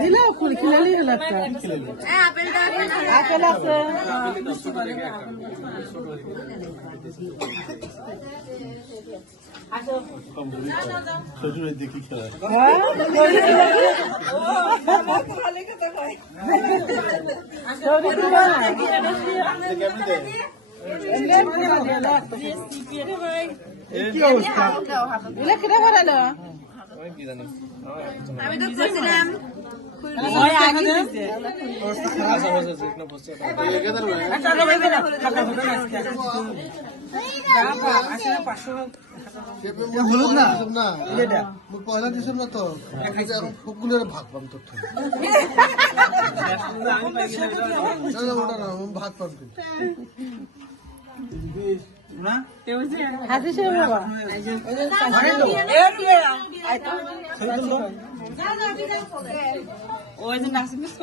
দিলেও খুলে খিলালি হলো একটা। আপেল আছে। দেখি খেলা হ্যাঁ কি অবস্থা? কেটে আমি তো হলুদ না না পয়লা ডিসেম্বর তো এখন সবগুলোর ভাগ পাম তোর। না, না, ওটা না, ভাগ পাম কিন্তু। হাসি সে বাবা ওই যে নাসিমিস